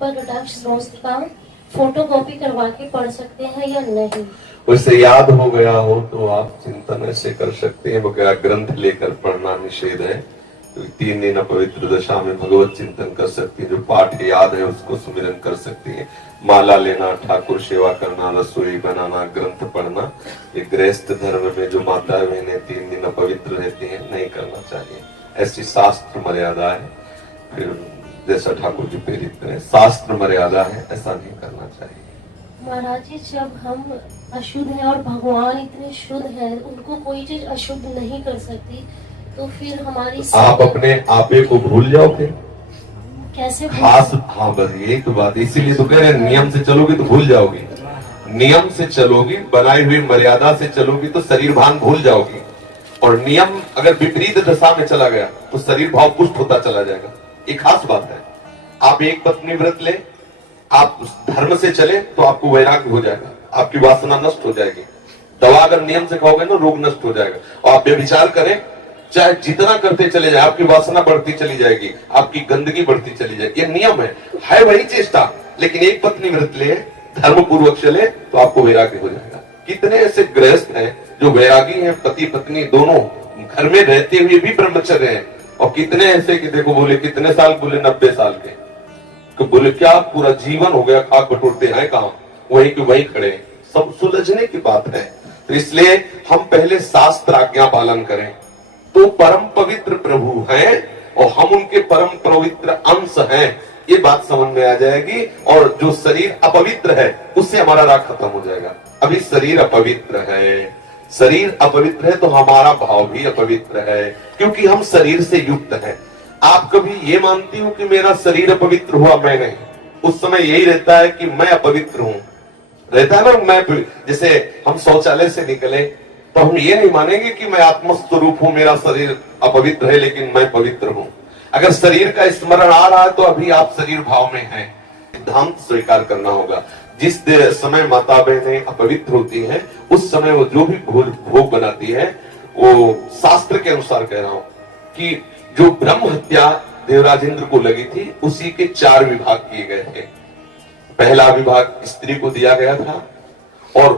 पर रुद्राक्ष स्तोत्र का फोटो कॉपी करवा के पढ़ सकते हैं या नहीं? वैसे याद हो गया हो तो आप चिंतन ऐसे कर सकते हैं, वगैरह ग्रंथ लेकर पढ़ना निषेध है। तो 3 दिन अपवित्र दशा में भगवत चिंतन कर सकती है। जो पाठ याद है उसको सुमिरन कर सकती है। माला लेना, ठाकुर सेवा करना, रसोई बनाना, ग्रंथ पढ़ना, ये गृहस्थ धर्म में जो माता बहनें 3 दिन अपवित्र रहती हैं नहीं करना चाहिए। ऐसी शास्त्र मर्यादा है। फिर जैसा ठाकुर जी प्रेरित करें, शास्त्र मर्यादा है, ऐसा नहीं करना चाहिए। महाराज जी, जब हम अशुद्ध हैं और भगवान इतने शुद्ध हैं, उनको कोई चीज अशुद्ध नहीं कर सकती, तो फिर हमारी आप अपने आपे को भूल जाओ फिर कैसे? खास हाँ, बस यही तो बात। इसीलिए तो कह रहे हैं नियम से चलोगी तो भूल जाओगी। नियम से चलोगी, बनाई हुई मर्यादा से चलोगी तो शरीर भान भूल जाओगी। और नियम अगर विपरीत दशा में चला गया तो शरीर भाव पुष्ट होता चला जाएगा। ये खास बात है। आप एक पत्नी व्रत ले, आप धर्म से चले तो आपको वैराग्य हो जाएगा, आपकी वासना नष्ट हो जाएगी। दवा अगर नियम से खाओगे ना, रोग नष्ट हो जाएगा। और आप व्यभिचार करें, चाहे जितना करते चले जाए, आपकी वासना बढ़ती चली जाएगी, आपकी गंदगी बढ़ती चली जाएगी। ये नियम है वही चेष्टा। लेकिन एक पत्नी व्रत ले, धर्म पूर्वक चले तो आपको वैराग्य हो जाएगा। कितने ऐसे गृहस्थ हैं जो वैरागी हैं, पति पत्नी दोनों घर में रहते हुए भी ब्रह्मचर्य हैं। और कितने ऐसे कि देखो, बोले कितने साल, बोले 90 साल के। तो बोले क्या पूरा जीवन हो गया, खाक बटोरते हैं कहाँ, वहीं के वहीं खड़े। सब सुलझने की बात है। तो इसलिए हम पहले शास्त्र आज्ञा पालन करें तो परम पवित्र प्रभु हैं और हम उनके परम पवित्र अंश हैं, ये बात समझ में आ जाएगी। और जो शरीर अपवित्र है उससे हमारा राग खत्म हो जाएगा। अभी शरीर अपवित्र है, शरीर अपवित्र है तो हमारा भाव भी अपवित्र है, क्योंकि हम शरीर से युक्त हैं। आप कभी ये मानती हो कि मेरा शरीर अपवित्र हुआ? मैं नहीं। उस समय यही रहता है कि मैं अपवित्र हूं, रहता है ना। मैं जैसे हम शौचालय से निकले तो हम ये नहीं मानेंगे कि मैं आत्मस्वरूप हूं, मेरा शरीर अपवित्र है लेकिन मैं पवित्र हूं। अगर शरीर का स्मरण आ रहा है तो अभी आप शरीर भाव में हैं। सिद्धांत स्वीकार करना होगा। जिस समय माता बहनें अपवित्र होती हैं उस समय वो जो भी भोग बनाती है, वो शास्त्र के अनुसार कह रहा हूं कि जो ब्रह्म हत्या देवराज इंद्र को लगी थी उसी के 4 विभाग किए गए थे। पहला विभाग स्त्री को दिया गया था और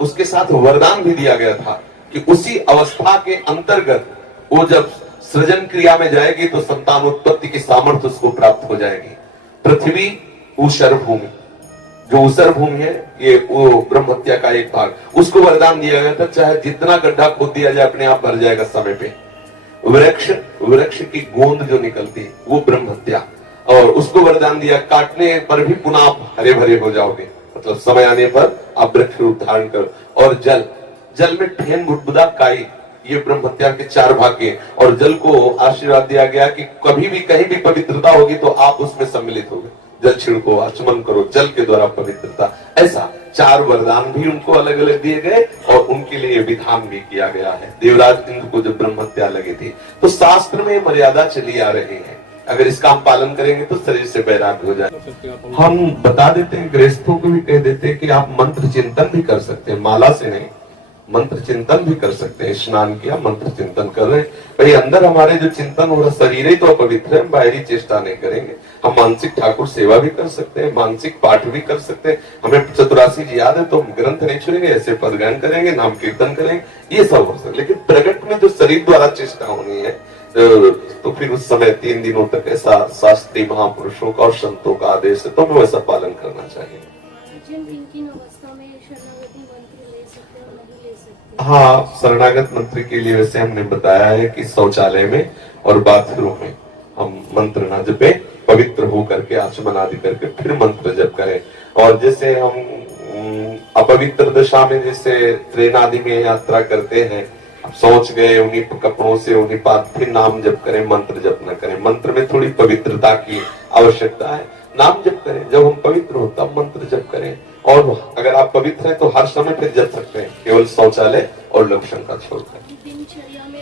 उसके साथ वरदान भी दिया गया था कि उसी अवस्था के अंतर्गत वो जब सृजन क्रिया में जाएगी तो संतान उत्पत्ति की सामर्थ्य उसको प्राप्त हो जाएगी। पृथ्वी ऊषर भूमि, जो ऊषर भूमि है, ये वो ब्रह्म हत्या का एक भाग, उसको वरदान दिया गया था। चाहे जितना गड्ढा खोद दिया जाए अपने आप भर जाएगा समय पे। वृक्ष की गोंद जो निकलती है वो ब्रह्म हत्या, और उसको वरदान दिया काटने पर भी पुनः आप हरे भरे हो जाओगे, मतलब समय आने पर आप वृक्ष रूप धारण करो। और जल में ठेन बुदबुदा काई, ये ब्रह्म हत्या के 4 भाग के। और जल को आशीर्वाद दिया गया कि कभी भी कहीं भी पवित्रता होगी तो आप उसमें सम्मिलित होगे। जल छिड़को, आचमन करो, जल के द्वारा पवित्रता। ऐसा 4 वरदान भी उनको अलग अलग दिए गए और उनके लिए विधान भी किया गया है। देवराज इंद्र को जब ब्रह्म हत्या लगी थी तो शास्त्र में मर्यादा चली आ रही है। अगर इसका हम पालन करेंगे तो शरीर से वैराग्य हो जाए। हम बता देते हैं, गृहस्थों को भी कह देते हैं कि आप मंत्र चिंतन भी कर सकते हैं, माला से नहीं, मंत्र चिंतन भी कर सकते हैं। स्नान किया, मंत्र चिंतन कर रहे हैं, भाई अंदर हमारे जो चिंतन हो रहा, शरीर ही तो अपवित्र है, बाहरी चेष्टा नहीं करेंगे। हम मानसिक ठाकुर सेवा भी कर सकते हैं, मानसिक पाठ भी कर सकते हैं। हमें चतुरासी जी याद है तो हम ग्रंथ नहीं छोड़ेंगे, ऐसे पद गायन करेंगे, नाम कीर्तन करेंगे, ये सब हो सकता है। लेकिन प्रकट में जो शरीर द्वारा चेष्टा होनी है तो फिर उस समय 3 दिनों तक ऐसा शास्त्री महापुरुषों का और संतों का आदेश है तो हमें वैसा पालन करना चाहिए। हाँ, शरणागत मंत्र के लिए वैसे हमने बताया है कि शौचालय में और बाथरूम में हम मंत्र न जपे, पवित्र हो करके आचमन आदि करके फिर मंत्र जप करें। और जैसे हम अपवित्र दशा में जैसे ट्रेन आदि में यात्रा करते हैं, अब सोच गए उन्हीं कपड़ों से उन्हीं पास, फिर नाम जप करें, मंत्र जप न करें। मंत्र में थोड़ी पवित्रता की आवश्यकता है। नाम जप करें, जब हम पवित्र हो तब मंत्र जप करें। और अगर आप पवित्र हैं तो हर समय फिर जप सकते हैं, केवल शौचालय और लक्षण का छोड़कर। दिनचर्या में